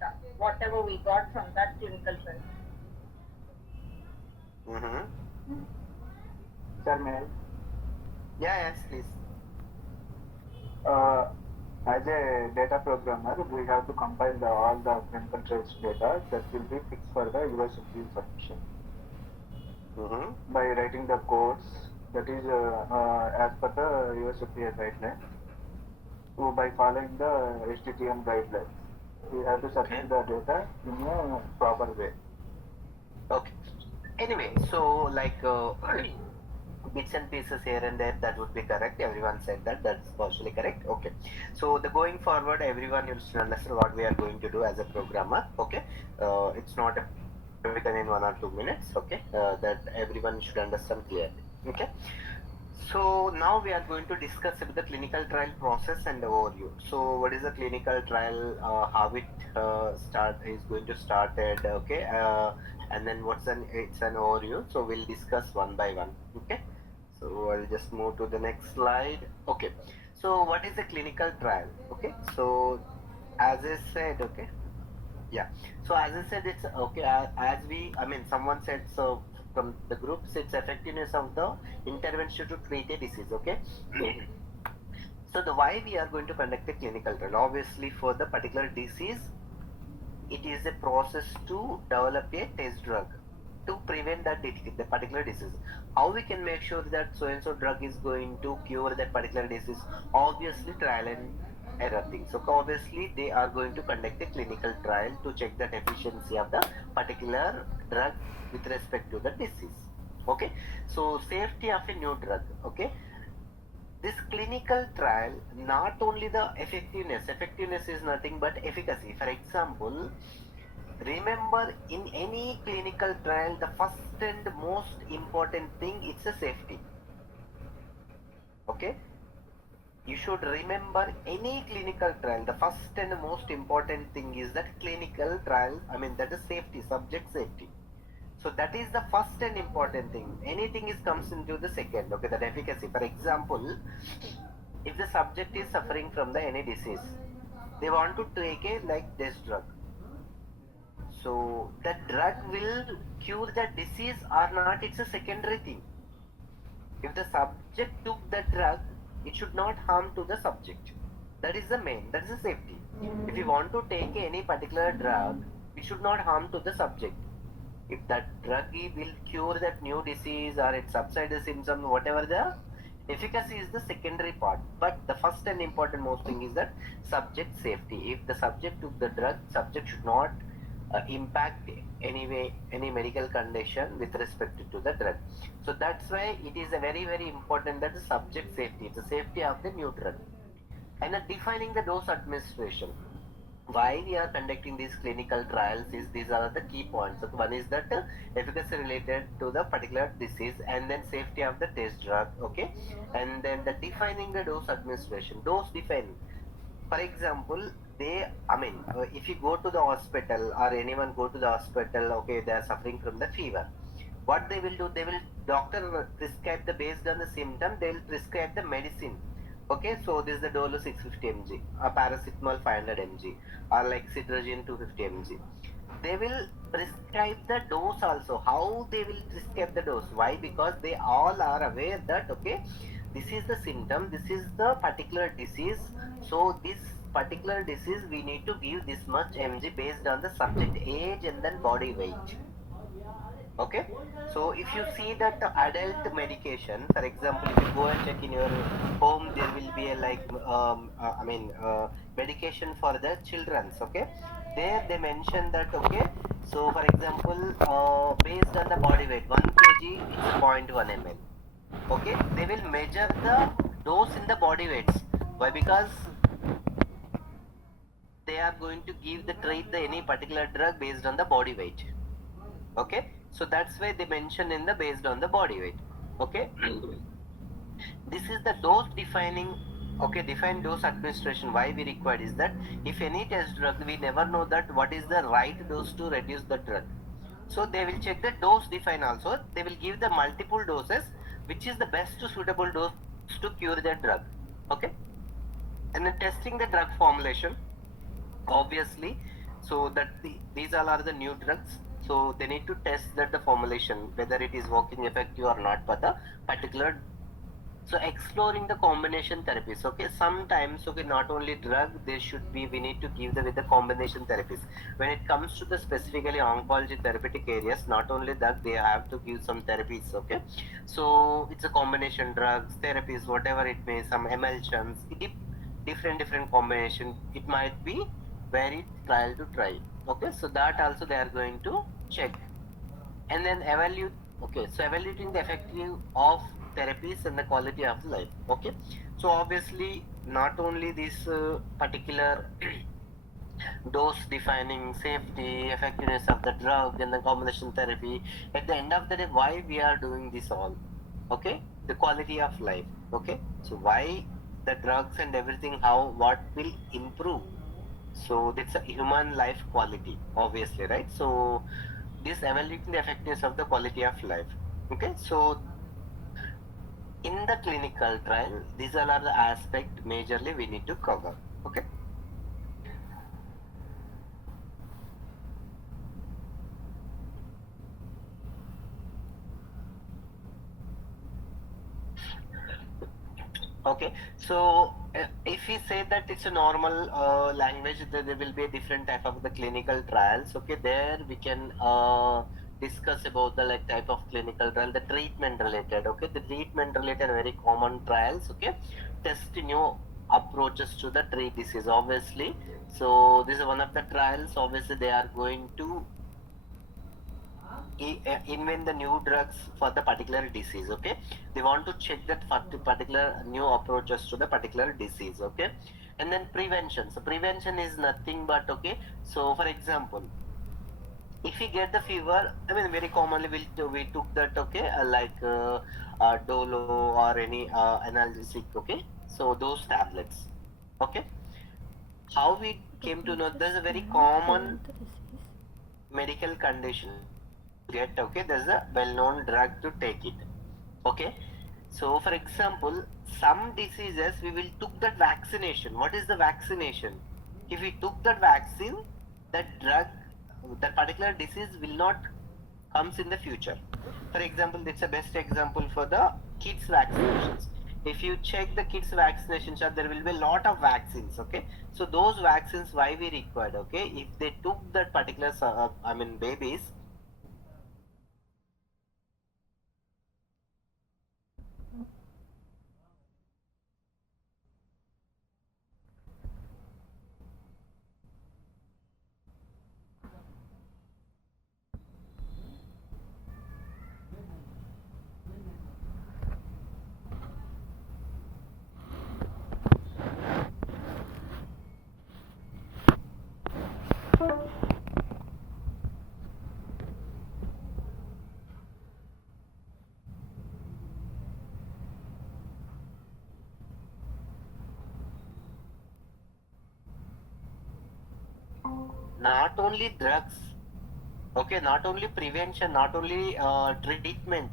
data, whatever we got from that clinical trial. Sir, may I? Yes, please. As a data programmer, we have to compile all the clinical trials data that will be fixed for the USFDA submission. By writing the codes, that is as per the USFDA guidelines. So by following the STTM guidelines, we have to submit the data in a proper way. Okay. Anyway, so like bits and pieces here and there, that would be correct. Everyone said that. That's partially correct. Okay. So the going forward, everyone should understand what we are going to do as a programmer. Okay. It's not a done in 1 or 2 minutes. Okay. That everyone should understand clearly. Okay. So now we are going to discuss about the clinical trial process and overview. So what is the clinical trial? How it is going to start it? Okay, and then it's an overview. So we'll discuss one by one. Okay. So I'll just move to the next slide. Okay. So what is a clinical trial? Okay. So as I said, okay. Yeah. So as I said, it's okay. Someone said so from the groups, it's effectiveness of the intervention to treat a disease. Okay. So the why we are going to conduct a clinical trial, obviously for the particular disease, it is a process to develop a test drug to prevent the particular disease. How we can make sure that so and so drug is going to cure that particular disease? Obviously, trial and error thing. So obviously, they are going to conduct a clinical trial to check the efficiency of the particular drug with respect to the disease. Okay, so safety of a new drug. Okay, this clinical trial, not only the effectiveness is nothing but efficacy. For example, remember in any clinical trial, the first and most important thing is the safety. Okay, you should remember any clinical trial, the first and most important thing is that clinical trial, that is safety, subject safety. So that is the first and important thing. Anything is comes into the second. Okay, that efficacy. For example, if the subject is suffering from the any disease, they want to take a like this drug. So the drug will cure the disease or not, it's a secondary thing. If the subject took the drug, it should not harm to the subject. That is the main, that is the safety. If you want to take any particular drug, it should not harm to the subject. If that drug will cure that new disease or it subsides the symptom, whatever the efficacy is the secondary part. But the first and important most thing is that subject safety. If the subject took the drug, subject should not impact anyway any medical condition with respect to the drug. So that's why it is a very important that the subject safety, the safety of the new drug, and defining the dose administration. Why we are conducting these clinical trials is these are the key points. So one is that efficacy related to the particular disease, and then safety of the test drug. Okay, and then the defining the dose administration, dose defining. For example, if you go to the hospital or anyone go to the hospital, okay, they are suffering from the fever. What they will do, they will doctor prescribe the based on the symptom, they will prescribe the medicine. Okay, so this is the Dolo 650 mg, or paracetamol 500 mg, or like Cetirizine 250 mg. They will prescribe the dose also. How they will prescribe the dose? Why? Because they all are aware that okay, this is the symptom, this is the particular disease. So this particular disease we need to give this much mg based on the subject age and then body weight. Okay, so if you see that adult medication, for example, if you go and check in your home, there will be a medication for the children's. Okay, there they mention that okay, so for example, based on the body weight, 1 kg it's zero point 0.1 ml. Okay, they will measure the dose in the body weights. Why? Because they are going to give the treat the any particular drug based on the body weight. Okay, so that's why they mention in the based on the body weight. Okay, this is the dose defining. Okay, define dose administration. Why we required is that if any test drug, we never know that what is the right dose to reduce the drug. So they will check the dose define also. They will give the multiple doses, which is the best suitable dose to cure the drug. Okay, and then testing the drug formulation. Obviously, So that these all are the new drugs. So they need to test that the formulation, whether it is working effective or not for the particular. So exploring the combination therapies. Okay, sometimes okay, not only drug, there should be, we need to give the with the combination therapies. When it comes to the specifically oncology therapeutic areas, not only that, they have to give some therapies. Okay, so it's a combination drugs, therapies, whatever it may, some emulsions, different combination. It might be very trial to try. Okay, so that also they are going to check and then evaluate. Okay, so evaluating the effective of therapies and the quality of life. Okay, so obviously not only this particular dose defining safety, effectiveness of the drug and the combination therapy, at the end of the day, why we are doing this all? Okay, the quality of life. Okay, so why the drugs and everything, how, what will improve? So that's a human life quality, obviously, right? So this evaluating the effectiveness of the quality of life. Okay, so in the clinical trial, these all are the aspect majorly we need to cover. Okay. Okay, so if we say that it's a normal language, there will be a different type of the clinical trials. Okay, there we can discuss about the like type of clinical trial, the treatment related. Okay, the treatment related very common trials. Okay, test new approaches to the tree disease. Obviously, so this is one of the trials. Obviously, they are going to invent the new drugs for the particular disease. Okay, they want to check that particular new approaches to the particular disease. Okay, and then prevention. So prevention is nothing but okay, so for example, if we get the fever, I mean very commonly we took that. Okay, Dolo or any analgesic. Okay, so those tablets. Okay, how we came to know, there's a very common medical condition get. Okay, there's a well-known drug to take it. Okay, so for example, some diseases we will took that vaccination. What is the vaccination? If we took that vaccine, that drug, that particular disease will not comes in the future. For example, it's a best example for the kids vaccinations. If you check the kids vaccination chart, there will be a lot of vaccines. Okay, so those vaccines why we required. Okay, if they took that particular I mean babies. Not only drugs, okay, not only prevention, not only treatment,